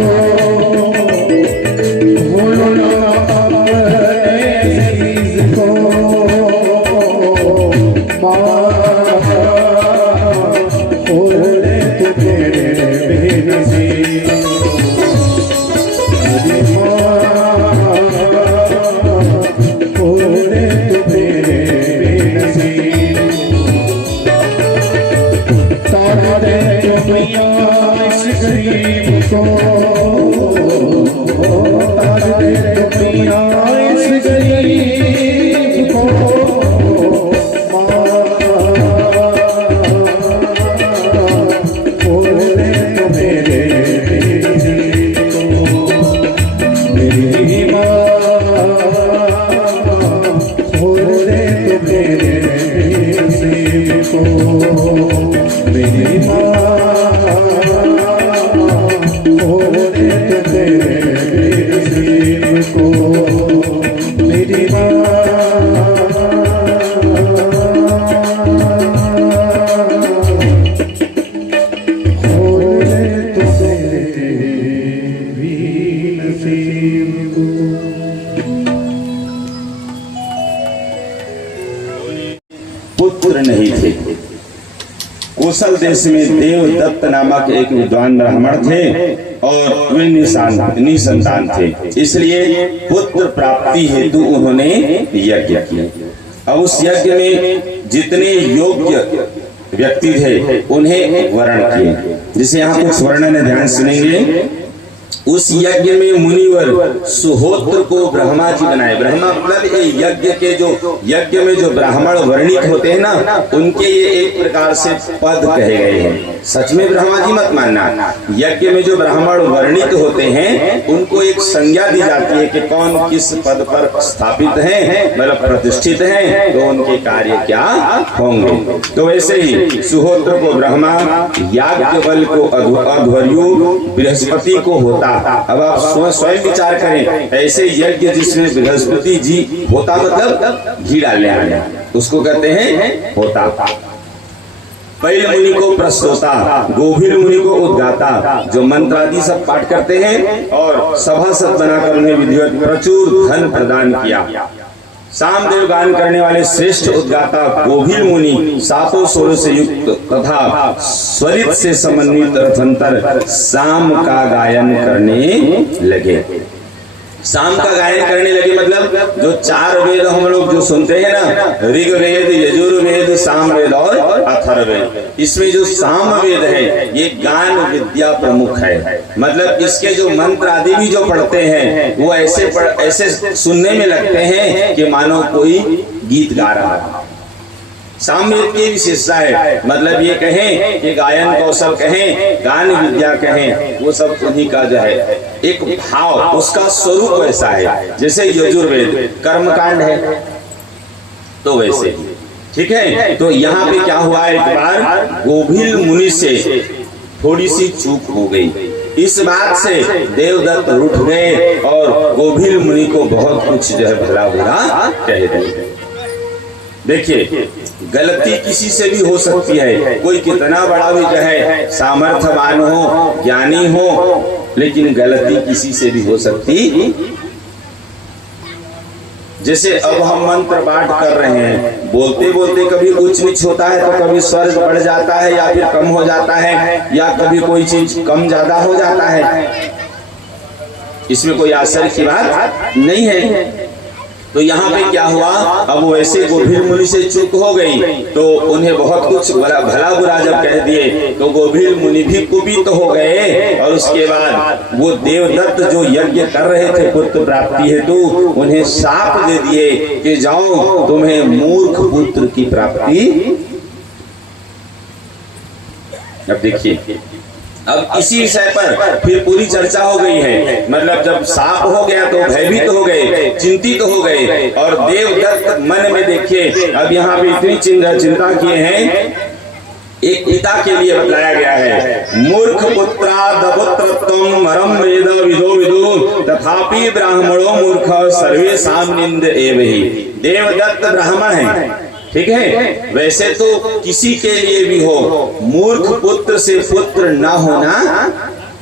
भूलो न अपने अज़ीज़ को माँ खोले तो तेरे बेनसीब मेरी माँ खोले तो तेरे बेनसीब तारा दे तो मैया इस गरीब को तारा दे तो मैया इस गरीब को माँ खोले तो मेरे बेनसीब को मेरी माँ खोले तो मेरे बेनसीब को मेरी माँ खोले तो तेरे बेनसीब को मेरी माँ खोले तो तेरे बेनसीब को। पुत्र नहीं थे। कौशल देश में देवदत्त नामक एक विद्वान ब्राह्मण थे और वे निसंतान थे, इसलिए पुत्र प्राप्ति हेतु उन्होंने यज्ञ किया। अब उस यज्ञ में जितने योग्य व्यक्ति थे उन्हें वर्ण किए। जिसे यहाँ कुछ वर्णन ध्यान सुनेंगे। उस यज्ञ में मुनिवर सुहोत्र को ब्रह्मा जी बनाए। ब्रह्मा मतलब यज्ञ में जो ब्राह्मण वर्णित होते हैं ना, उनके ये एक प्रकार से पद कहे गए हैं। सच में ब्रह्मा जी मत मानना, यज्ञ में जो ब्राह्मण वर्णित होते हैं उनको एक संज्ञा दी जाती है कि कौन किस पद पर स्थापित है, मतलब प्रतिष्ठित है, तो उनके कार्य क्या होंगे। तो वैसे ही सुहोत्र को ब्रह्मा, याज्ञवल्क्य को अध्वर्यु, बृहस्पति को होता। अब आप स्वयं विचार करें, ऐसे यज्ञ जिसमें बृहस्पति जी होता मतलब घी डालने आने, उसको कहते हैं होता। पैल मुनि को प्रस्तोता, गोभिल मुनि को उद्गाता, जो मंत्र आदि सब पाठ करते हैं और सभासद बनाकर उन्हें विधिवत प्रचुर धन प्रदान किया। सामदेव गान करने वाले श्रेष्ठ उद्गाता गोभिल मुनि सातों स्वरों से युक्त तथा स्वरित से समन्वित रथंतर साम का गायन करने लगे। साम का गायन करने लगे मतलब जो चार वेद हम लोग जो सुनते हैं ना, ऋग्वेद, यजुर्वेद, सामवेद और अथर्ववेद, इसमें जो साम वेद है ये गान विद्या प्रमुख है। मतलब इसके जो मंत्र आदि भी जो पढ़ते हैं वो ऐसे सुनने में लगते हैं कि मानो कोई गीत गा रहा है। सामवेद की विशेषता है, मतलब ये कहें कि गायन कौशल कहें, गान विद्या कहें, वो सब उन्हीं का जो है एक भाव, उसका स्वरूप वैसा है। जैसे यजुर्वेद कर्मकांड है तो वैसे ही, ठीक है। तो यहाँ पे क्या हुआ, एक बार गोभिल मुनि से थोड़ी सी चूक हो गई। इस बात से देवदत्त उठ गए और गोभिल मुनि को बहुत कुछ जो है भला बुरा कह दिए। देखिए, गलती किसी से भी हो सकती है, कोई कितना बड़ा भी जो है सामर्थ्यवान हो, ज्ञानी हो, लेकिन गलती किसी से भी हो सकती। जैसे अब हम मंत्र पाठ कर रहे हैं, बोलते बोलते कभी उच्च नीच होता है, तो कभी स्वर बढ़ जाता है या फिर कम हो जाता है, या कभी कोई चीज कम ज्यादा हो जाता है। इसमें कोई आश्चर्य की बात नहीं है। तो यहाँ पे क्या हुआ, अब वैसे गोभीर मुनि से चूक हो गई तो उन्हें बहुत कुछ भला बुरा जब कह दिए तो गोभीर मुनि भी कुपित हो गए, और उसके बाद वो देवदत्त जो यज्ञ कर रहे थे पुत्र प्राप्ति हेतु उन्हें शाप दे दिए कि जाओ तुम्हें मूर्ख पुत्र की प्राप्ति। अब देखिए, अब इसी विषय पर फिर पूरी चर्चा हो गई है। मतलब जब साप हो गया तो भयभीत हो गए, चिंतित हो गए, और देवदत्त मन में देखिए अब यहाँ पे इतनी चिंता किए हैं। एक पिता के लिए बताया गया है, मूर्ख पुत्रा दपुत्रत्वं मरम वेद विदो विदु तथापि ब्राह्मणो मूर्ख सर्वेषां निंद एव ही। देवदत्त ब्राह्मण है, ठीक है, वैसे तो किसी के लिए भी हो, मूर्ख पुत्र से पुत्र न होना,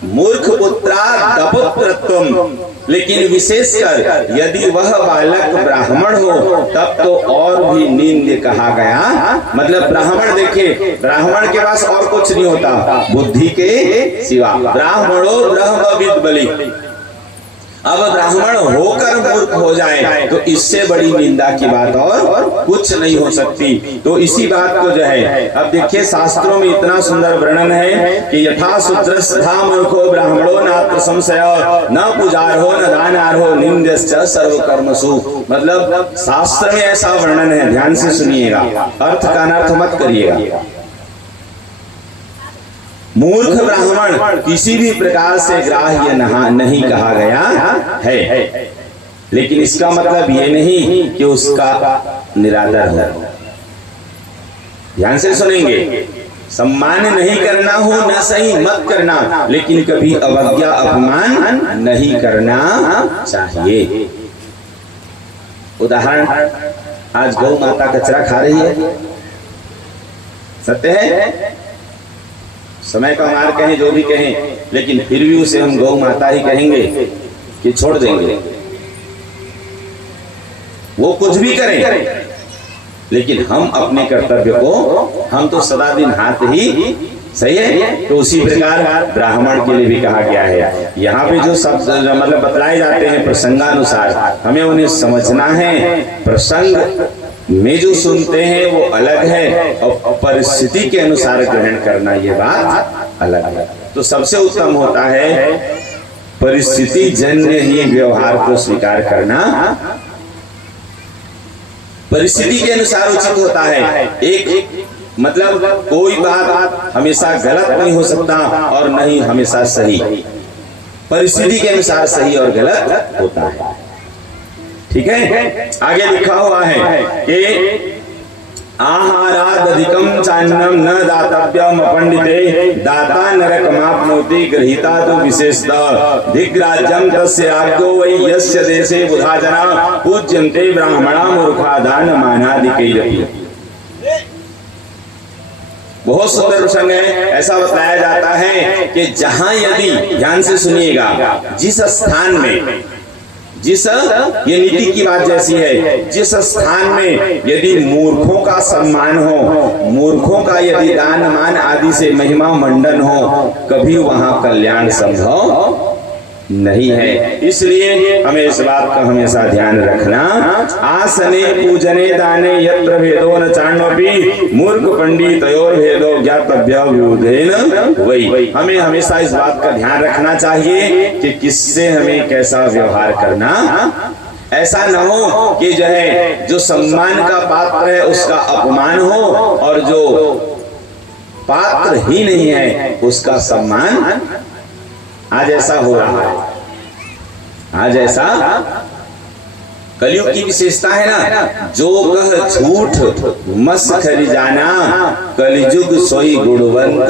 मूर्ख पुत्रा दपुत्रत्वम, लेकिन विशेषकर यदि वह बालक ब्राह्मण हो तब तो और भी निंद कहा गया। मतलब ब्राह्मण, देखिए ब्राह्मण के पास और कुछ नहीं होता बुद्धि के सिवा, ब्राह्मणो ब्रह्मविद बलि। अब ब्राह्मण होकर मूर्ख हो जाए तो इससे बड़ी निंदा की बात और कुछ नहीं हो सकती। तो इसी बात को जो है, अब देखिए शास्त्रों में इतना सुंदर वर्णन है कि यथा शूद्रस्था मूर्खो ब्राह्मणो नात्र संशय न पुजारहो न दानार्हो निंद्यश्च सर्व कर्मसु। मतलब शास्त्र में ऐसा वर्णन है, ध्यान से सुनिएगा, अर्थ का अनर्थ मत करिएगा। मूर्ख ब्राह्मण किसी भी प्रकार से ग्राह्य नहीं कहा गया है, लेकिन इसका मतलब ये नहीं कि उसका निरादर हो। ध्यान से सुनेंगे, सम्मान नहीं करना हो न सही मत करना, लेकिन कभी अवज्ञा अपमान नहीं करना चाहिए। उदाहरण, आज गौ माता कचरा खा रही है, सत्य है, समय का मार कहें जो भी कहें, लेकिन फिर भी उसे हम गौ माता ही कहेंगे कि छोड़ देंगे? वो कुछ भी करें, लेकिन हम अपने कर्तव्य को हम तो सदा दिन हाथ ही, सही है। तो उसी प्रकार ब्राह्मण के लिए भी कहा गया है। यहाँ पे जो शब्द मतलब बतलाए जाते हैं प्रसंगानुसार, हमें उन्हें समझना है। प्रसंग में जो सुनते हैं वो अलग है, और परिस्थिति के अनुसार ग्रहण करना ये बात अलग है। तो सबसे उत्तम होता है परिस्थिति जन्य ही व्यवहार को स्वीकार करना, परिस्थिति के अनुसार उचित होता है। एक मतलब कोई बात हमेशा गलत नहीं हो सकता और नहीं हमेशा सही, परिस्थिति के अनुसार सही और गलत होता है, ठीक है। आगे लिखा हुआ है कि आहारादधिकं चान्नम न दातव्यम अपंडिते दाता नरकमाप्नोति गृहीता तो विशेषतः धिग्राज्यं तस्य आज्ञो वै यस्य देशे बुधा जना पूज्यन्ते ब्राह्मणा मूर्खा दान मानादिकैरपि। बहुत सुंदर प्रसंग है। ऐसा बताया जाता है कि जहां यदि, ध्यान से सुनिएगा, जिस स्थान में, जिस, ये नीति की बात जैसी है, जिस स्थान में यदि मूर्खों का सम्मान हो, मूर्खों का यदि दान मान आदि से महिमा मंडन हो, कभी वहां कल्याण संभव नहीं है। इसलिए हमें इस बात का हमेशा ध्यान रखना। आसने पूजने दाने यत्र भेदो न चाण्योपि मूर्ख पंडितयोर भेदो ज्ञातव्य विबुधेन वै। हमें हमेशा इस बात का ध्यान रखना चाहिए कि किससे हमें कैसा व्यवहार करना। ऐसा न हो कि जो है जो सम्मान का पात्र है उसका अपमान हो, और जो पात्र ही नहीं है उसका सम्मान। आज ऐसा हो रहा है, आज ऐसा कलयुग की विशेषता है ना, जो कह झूठ मस्खरी जाना कलयुग सोई गुणवंत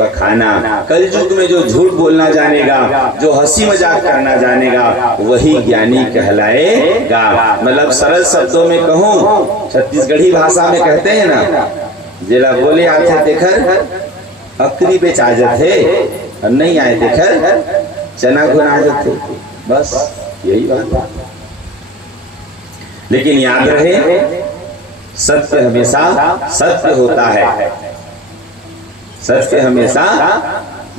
बखाना। कलयुग में जो झूठ बोलना जानेगा, जो हंसी मजाक करना जानेगा, वही ज्ञानी कहलाएगा। मतलब सरल शब्दों में कहूं, छत्तीसगढ़ी भाषा में कहते हैं ना, जिला बोले आते देखर अकरी पे चाजत है, नहीं आए देखर चना गुना जाते, बस यही बात। लेकिन याद रहे, सत्य हमेशा सत्य होता है, सत्य हमेशा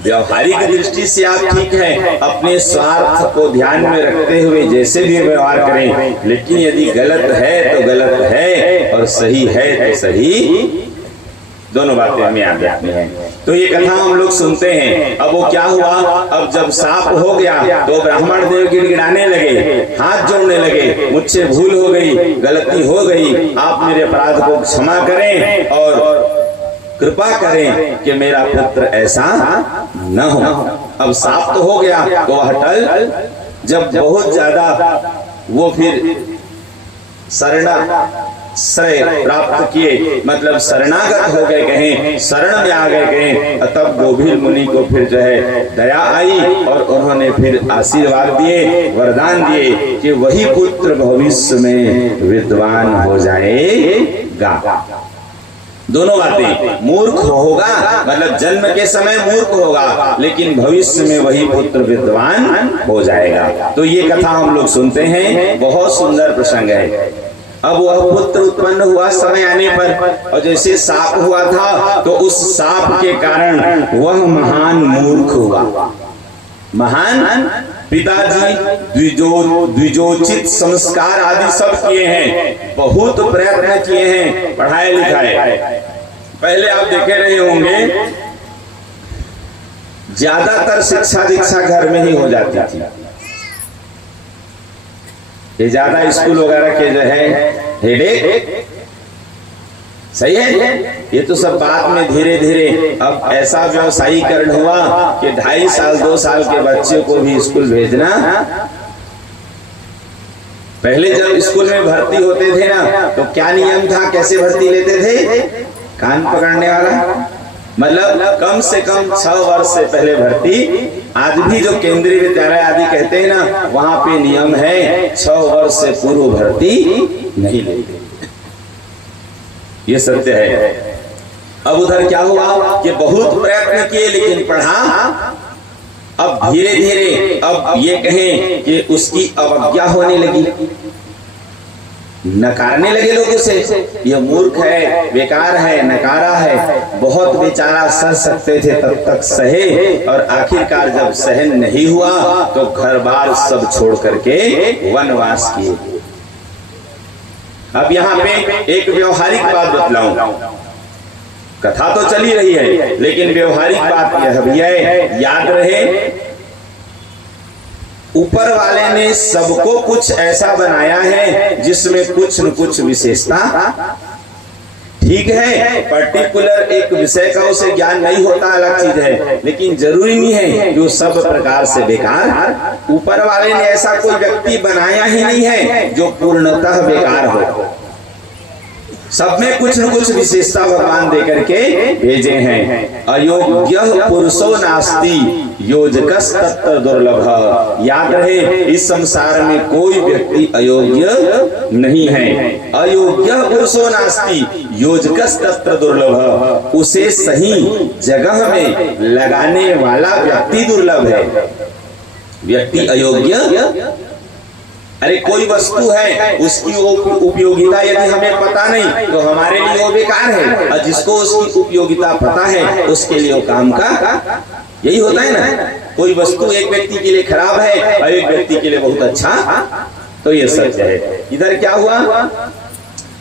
व्यवहारिक दृष्टि से आप ठीक है, अपने स्वार्थ को ध्यान में रखते हुए जैसे भी व्यवहार करें, लेकिन यदि गलत है तो गलत है और सही है तो सही, दोनों बातें हमें याद रखनी है। तो ये कथा हम लोग सुनते हैं। अब वो क्या हुआ, अब जब साफ हो गया तो ब्राह्मण देव गिड़गिड़ाने लगे, हाथ जोड़ने लगे, मुझसे भूल हो गई, गलती हो गई, आप मेरे अपराध को क्षमा करें और कृपा करें कि मेरा पुत्र ऐसा न हो। अब साफ तो हो गया तो वह टल, जब बहुत ज्यादा वो फिर शरणाश्रय प्राप्त किए, मतलब शरणागत हो गए, कहें शरण में आ गए कहें, तब गोभीर मुनि को फिर जो है दया आई और उन्होंने फिर आशीर्वाद दिए, वरदान दिए कि वही पुत्र भविष्य में विद्वान हो जाएगा। दोनों बातें, मूर्ख होगा मतलब जन्म के समय मूर्ख होगा, लेकिन भविष्य में वही पुत्र विद्वान हो जाएगा। तो ये कथा हम लोग सुनते हैं, बहुत सुंदर प्रसंग है। अब वह पुत्र उत्पन्न हुआ समय आने पर, और जैसे साप हुआ था तो उस साप के कारण वह महान मूर्ख हुआ। महान पिताजी द्विजोचित संस्कार आदि सब किए हैं, बहुत प्रयत्न किए हैं, पढ़ाए लिखाए। पहले आप देखे रहे होंगे ज्यादातर शिक्षा दीक्षा घर में ही हो जाती थी। ये ज्यादा स्कूल वगैरह के जो है हेडेक, सही है, ये तो सब बाद में धीरे धीरे अब ऐसा व्यवसायीकरण हुआ कि 2.5 साल 2 साल के बच्चे को भी स्कूल भेजना। पहले जब स्कूल में भर्ती होते थे ना तो क्या नियम था, कैसे भर्ती लेते थे, कान पकड़ने वाला, मतलब कम से कम 6 वर्ष से पहले भर्ती। आज भी जो केंद्रीय विद्यालय आदि कहते हैं ना, वहां पे नियम है 6 वर्ष से पूर्व भर्ती नहीं लेते, ये सत्य है। अब उधर क्या हुआ कि बहुत प्रयत्न किए लेकिन पढ़ा, अब धीरे धीरे अब ये कहें कि उसकी अवज्ञा होने लगी, नकारने लगे लोग उसे, ये मूर्ख है, बेकार है, नकारा है। बहुत बेचारा सह सकते थे तब तक सहे, और आखिरकार जब सहन नहीं हुआ तो घर बार सब छोड़ करके वनवास किए। अब यहाँ पे एक व्यवहारिक बात बतलाऊं, कथा तो चली रही है लेकिन व्यवहारिक बात यह भी है, याद रहे ऊपर वाले ने सबको कुछ ऐसा बनाया है जिसमें कुछ न कुछ विशेषता, ठीक है, पर्टिकुलर एक विषय का उसे ज्ञान नहीं होता, अलग चीज है, लेकिन जरूरी नहीं है कि वो सब प्रकार से बेकार। ऊपर वाले ने ऐसा कोई व्यक्ति बनाया ही नहीं है जो पूर्णतः बेकार हो, सब में कुछ न कुछ विशेषता भगवान दे करके भेजे हैं। अयोग्य पुरुषो नास्ति योजकस तत्र दुर्लभ। याद रहे इस संसार में कोई व्यक्ति अयोग्य नहीं है। अयोग्य पुरुषो नास्ति योजकस तत्र दुर्लभ, उसे सही जगह में लगाने वाला व्यक्ति दुर्लभ है। व्यक्ति अयोग्य, अरे कोई वस्तु है उसकी उपयोगिता यदि हमें पता नहीं तो हमारे लिए वो बेकार है, और जिसको उसकी उपयोगिता पता है उसके लिए वो काम का, यही होता है ना। कोई वस्तु एक व्यक्ति के लिए खराब है और एक व्यक्ति के लिए बहुत अच्छा, तो ये सत्य है। इधर क्या हुआ,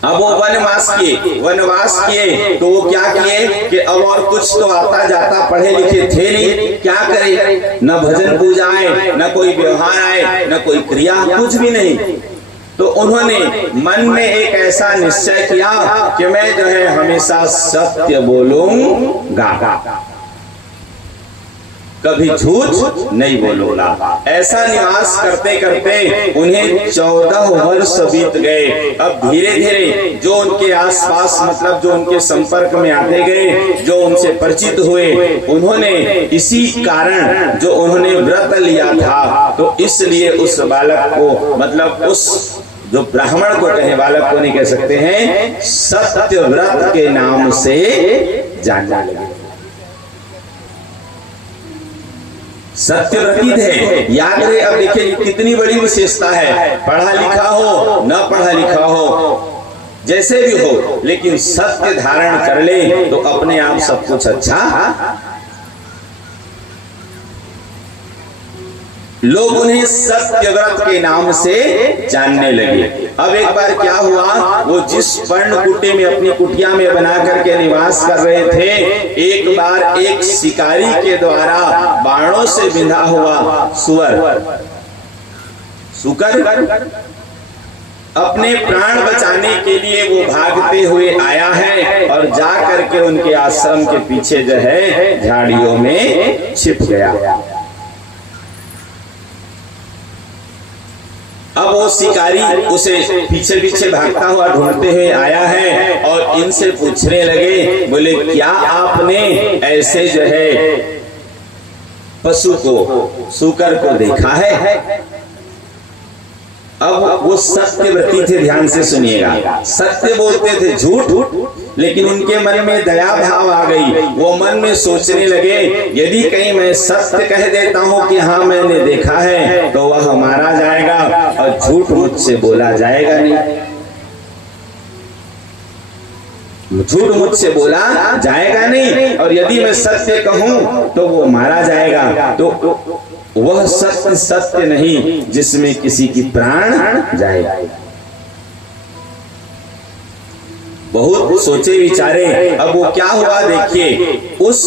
अब वो वनवास किए तो वो क्या किए कि अब और कुछ तो आता जाता पढ़े लिखे थे नहीं, क्या करे, न भजन पूजा आए, न कोई व्यवहार आए, न कोई क्रिया, कुछ भी नहीं। तो उन्होंने मन में एक ऐसा निश्चय किया कि मैं जो है हमेशा सत्य बोलूंगा, कभी झूठ नहीं बोलूंगा। ऐसा निवास करते करते उन्हें 14 वर्ष बीत गए। अब धीरे धीरे जो उनके आसपास, मतलब जो उनके संपर्क में आते गए, जो उनसे परिचित हुए, उन्होंने इसी कारण जो उन्होंने व्रत लिया था, तो इसलिए उस बालक को, मतलब उस जो ब्राह्मण को कहे, बालक को नहीं कह सकते हैं, सत्य व्रत के नाम से जानने लगे। सत्यव्रतित है, याद रहे। अब देखिए कितनी बड़ी विशेषता है, पढ़ा लिखा हो न पढ़ा लिखा हो, जैसे भी हो, लेकिन सत्य धारण कर ले तो अपने आप सब कुछ अच्छा लोग उन्हें सत्यव्रत के नाम से जानने लगे। अब एक बार क्या हुआ, वो जिस पर्णकुटी में अपनी कुटिया में बना करके निवास कर रहे थे, एक बार एक शिकारी के द्वारा बाणों से बिंधा हुआ सुकर अपने प्राण बचाने के लिए वो भागते हुए आया है और जा करके उनके आश्रम के पीछे जो है झाड़ियों में छिप गया। अब वो शिकारी उसे पीछे पीछे भागता हुआ ढूंढते हुए आया है और इनसे पूछने लगे, बोले क्या आपने ऐसे जो है पशु को, सूकर को देखा है? अब वो सत्यव्रती थे, ध्यान से सुनिएगा, सत्य बोलते थे, झूठ, लेकिन उनके मन में दया भाव आ गई। वो मन में सोचने लगे, यदि कहीं मैं सत्य कह देता हूं कि हाँ मैंने देखा है, तो वह मारा जाएगा और झूठ मुझसे बोला जाएगा नहीं, झूठ मुझसे बोला जाएगा नहीं, और यदि मैं सत्य कहूं तो वो मारा जाएगा। तो वह सत्य सत्य नहीं जिसमें किसी की प्राण जाए। बहुत सोचे विचारे। अब वो क्या हुआ देखिए, उस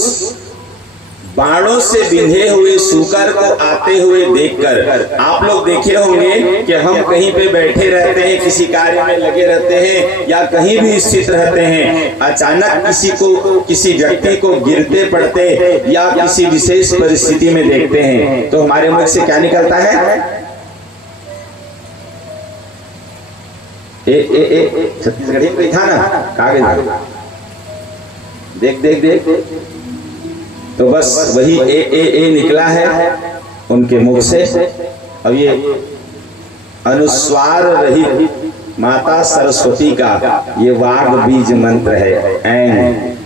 बाणों से बिंधे हुए सूकर को आते हुए देखकर, आप लोग देखे होंगे कि हम कहीं पे बैठे रहते हैं, किसी कार्य में लगे रहते हैं या कहीं भी स्थित रहते हैं, अचानक किसी व्यक्ति को गिरते पड़ते या किसी विशेष परिस्थिति में देखते हैं, तो हमारे मुख से क्या निकलता है? छत्तीसगढ़ी में था ना, कागज देख देख देख, तो बस वही ए निकला है उनके मुख से। अब ये अनुस्वार रहित माता सरस्वती का ये वाग बीज मंत्र है। ऐन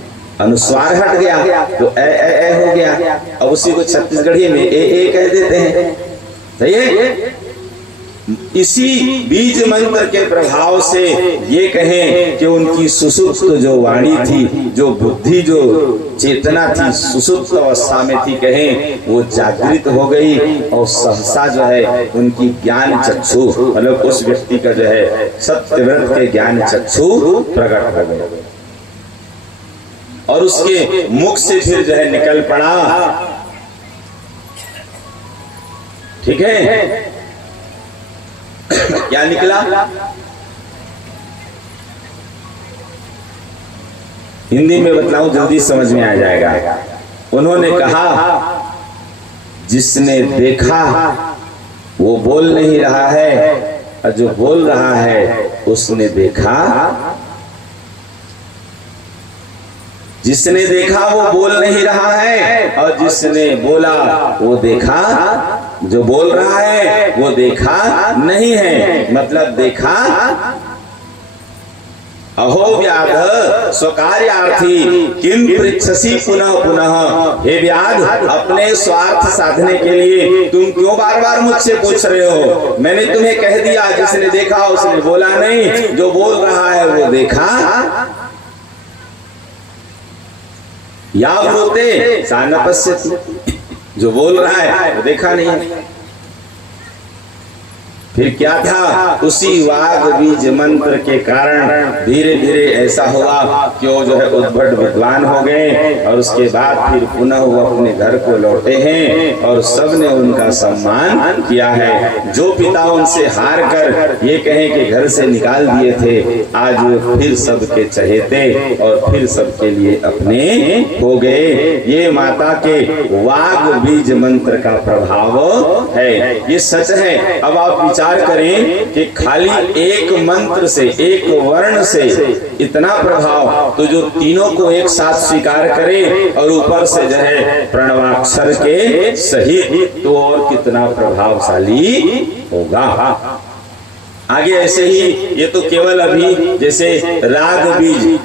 अनुस्वार हट गया तो ए हो गया। अब उसी को छत्तीसगढ़ी में ए कह देते हैं, सही है। इसी बीज मंत्र के प्रभाव से ये कहें कि उनकी सुसुप्त जो वाणी थी, जो बुद्धि, जो चेतना थी, सुसुप्त अवस्था में थी, कहें वो जागृत हो गई और सहसा जो है उनकी ज्ञान चक्षु, मतलब उस व्यक्ति का जो है सत्यव्रत के ज्ञान चक्षु प्रकट हो गए और उसके मुख से फिर जो है निकल पड़ा, ठीक है, क्या निकला? हिंदी में बतलाऊं, जल्दी समझ में आ जाएगा। उन्होंने कहा, जिसने देखा वो बोल नहीं रहा है और जो बोल रहा है उसने देखा। जिसने देखा वो बोल नहीं रहा है और जिसने बोला वो देखा। जो बोल रहा है वो देखा नहीं है, मतलब देखा। अहो व्याध स्वकार्यार्थी किम पृच्छसि पुनः पुनः। हे व्याध, अपने स्वार्थ साधने के लिए तुम क्यों बार बार मुझसे पूछ रहे हो? मैंने तुम्हें कह दिया, जिसने देखा उसने बोला नहीं, जो बोल रहा है वो देखा। या बोलते सानपस्यति, जो बोल रहा है वो देखा नहीं। फिर क्या था? उसी वाग बीज मंत्र के कारण धीरे धीरे ऐसा हुआ कि वो जो है उद्भट विद्वान हो गए और उसके बाद फिर पुनः वो अपने घर को लौटे हैं और सबने उनका सम्मान किया है। जो पिता उनसे हार कर ये कहें कि घर से निकाल दिए थे, आज वो फिर सबके चहेते और फिर सबके लिए अपने हो गए। ये माता के वाग बीज मंत्र का प्रभाव है, ये सच है। अब आप विचार करें कि खाली एक मंत्र से, एक वर्ण से इतना प्रभाव, तो जो तीनों को एक साथ स्वीकार करे और ऊपर से जो है प्रणवाक्षर के सहित, तो और कितना प्रभावशाली होगा। आगे ऐसे ही, ये तो केवल अभी जैसे राग बीज,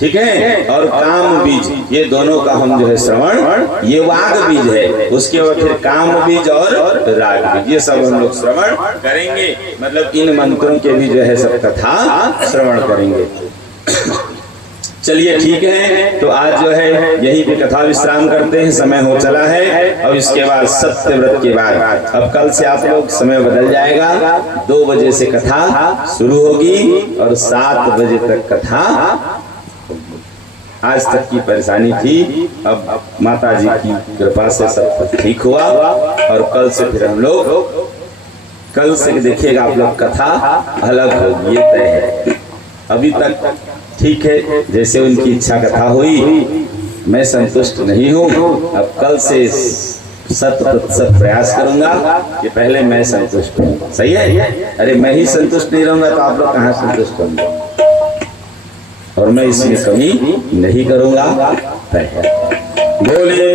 ठीक है, और काम बीज, ये दोनों का हम जो है श्रवण, ये वाग बीज है। उसके बाद फिर काम बीज और राग बीज, ये सब हम लोग श्रवण करेंगे। मतलब इन मंत्रों के भी जो है सब कथा श्रवण करेंगे। चलिए ठीक है, तो आज जो है यही पे कथा विश्राम करते हैं, समय हो चला है। और इसके बाद सत्य व्रत के बाद अब कल से आप लोग समय बदल जाएगा, 2 बजे से कथा शुरू होगी और 7 बजे तक कथा। आज तक की परेशानी थी, अब माता जी की कृपा से सब कुछ ठीक हुआ और कल से फिर हम लोग, कल से देखिएगा आप लोग कथा अलग होगी, ये तय है। अभी तक ठीक है, जैसे उनकी इच्छा कथा हुई, मैं संतुष्ट नहीं हूँ। अब कल से 100% प्रयास करूंगा कि पहले मैं संतुष्ट हूँ। सही है? अरे मैं ही संतुष्ट नहीं रहूंगा तो आप लोग कहाँ संतुष्ट होंगे? और मैं इसमें कमी नहीं करूंगा। बोले